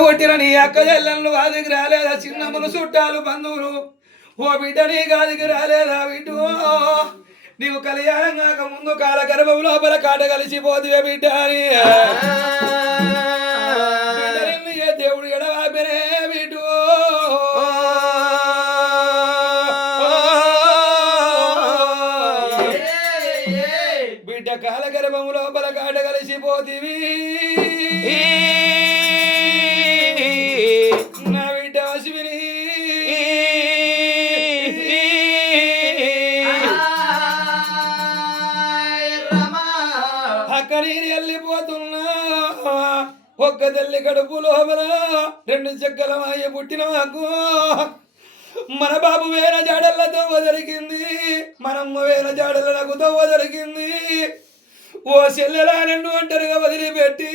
పుట్టిన నీ అక్క చెల్లెళ్ళు గాదికి రాలేదా? చిన్నమ్మలు చుట్టాలు బంధువులు. ఓ బిడ్డ నీ గాదికి రాలేదా బిడ్డు నీవు కళ్యాణం కాక ముందు కాల గర్భం లోపల కాట కలిసిపోతువే బిడ్డ దేవుడు ఎడవాపినే బిడ్డు బిడ్డ కాల గర్భం లోపల కాట కలిసిపోతివి. ఒక్క తల్లి కడుపు లోపల రెండు చెక్కల మాయ పుట్టిన మాకు. మన బాబు వేల జాడలతో దొరికింది మనమ్మ వేల జాడలకు తవ్వ దొరికింది ఓ చెల్లెలా రెండు ఒంటరిగా వదిలిపెట్టి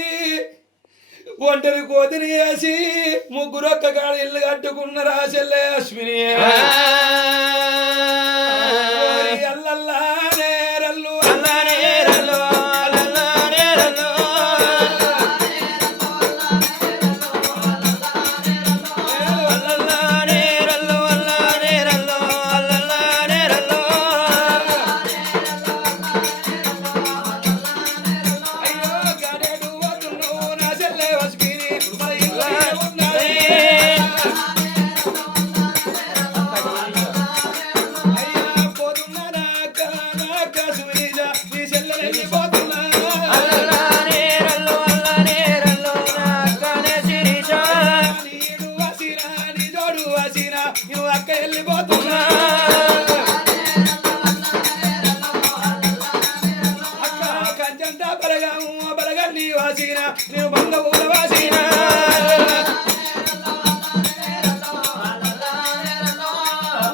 ఒంటరి కోతిని వేసి ముగ్గురు ఒక్క కాడ ఇల్లు కట్టుకున్నారు ఆ చెల్లె అశ్విని. బలగల్లి వాసినా నేను బంగ ఊర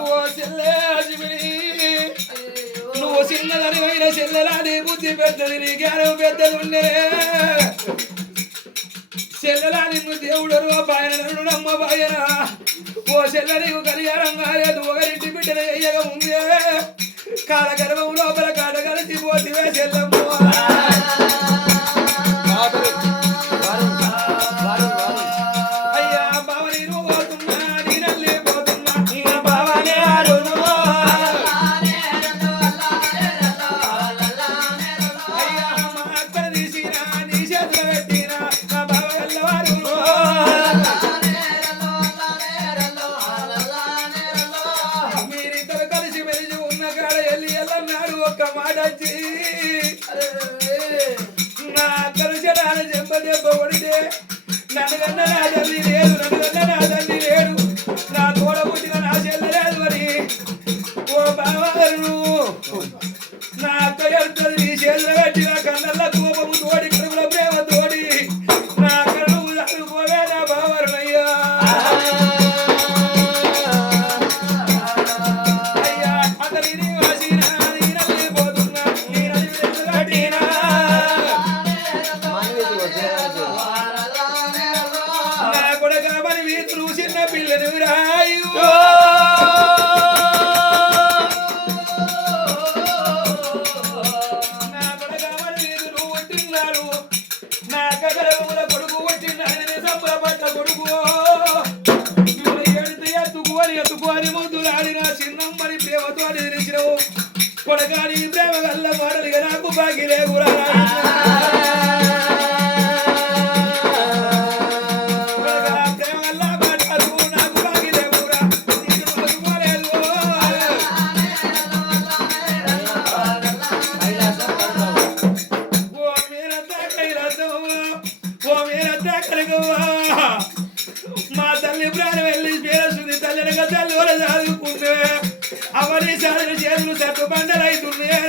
ఓ నువ్వు చిన్నదని వైన చెల్లెలాని బుద్ధి పెద్దది నీ జ్ఞానం పెద్దది చెల్లెలా నిన్ను దేవుడు రూపాయన నన్ను నమ్మ బాయన ఓ చెల్లె నీకు కళ్యాణం కాలేదు ఒకరింటి బిడ్డలు ముందే. లోపల కాట కలిసి పోతివే చెల్లమ్మ. ఒక్క మాట నా అక్కలు చెడాలి దెబ్బ దెబ్బ కొడితే నన్ను కన్నా నా తల్లి లేదు నన్ను కన్నా నా తల్లి లేడు. నా తోడ పుట్టిన నా చెల్లె లేదు మరి. ఓ ప్రేమతో నిలిచినవు కొడగాడి ప్రేమ గల్ల మాడలిగా నాకు బాగి లేకురా మా. తల్లి ప్రాణం వెళ్ళి పేరస్తుంది తల్లినగా తల్లి వల్ల చదువుకుంటే అవన్నీ సాధన చేతులు తట్టు బండలైతున్నాయి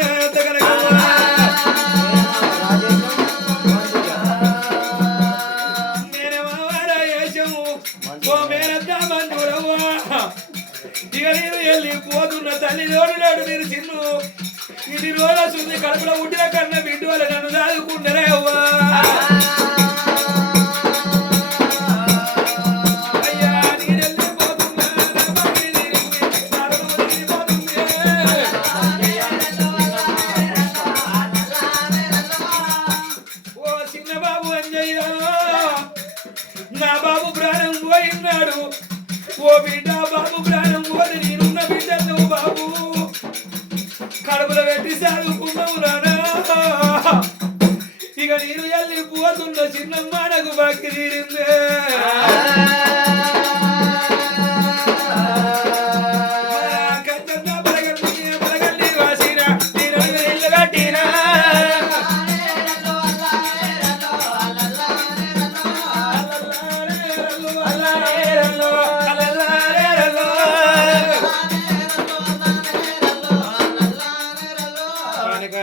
నేనేమో వారాయేశము, ఓ మేనత్తా మంజురవ్వ. ఇక నేను వెళ్ళిపోతున్న తల్లి నోడు మీరు చిన్ను. ఇది రోజు కడుపులో పుట్టిన కన్నా బిడ్డు వాళ్ళు నన్ను దాదుకుంటారే అవ్వా చిన్న బాబు అంజయ్య నా బాబు ప్రాణం పోయినాడు. ఓ బిడ్డ బాబు ప్రాణం పోతే నేనున్న బిడ్డ బాబు. కడుపులో పెట్టి సాదుకున్నావు ఇక నేను వెళ్ళి పోతున్న చిన్నమ్మ నాకు బాకి తీరిందే.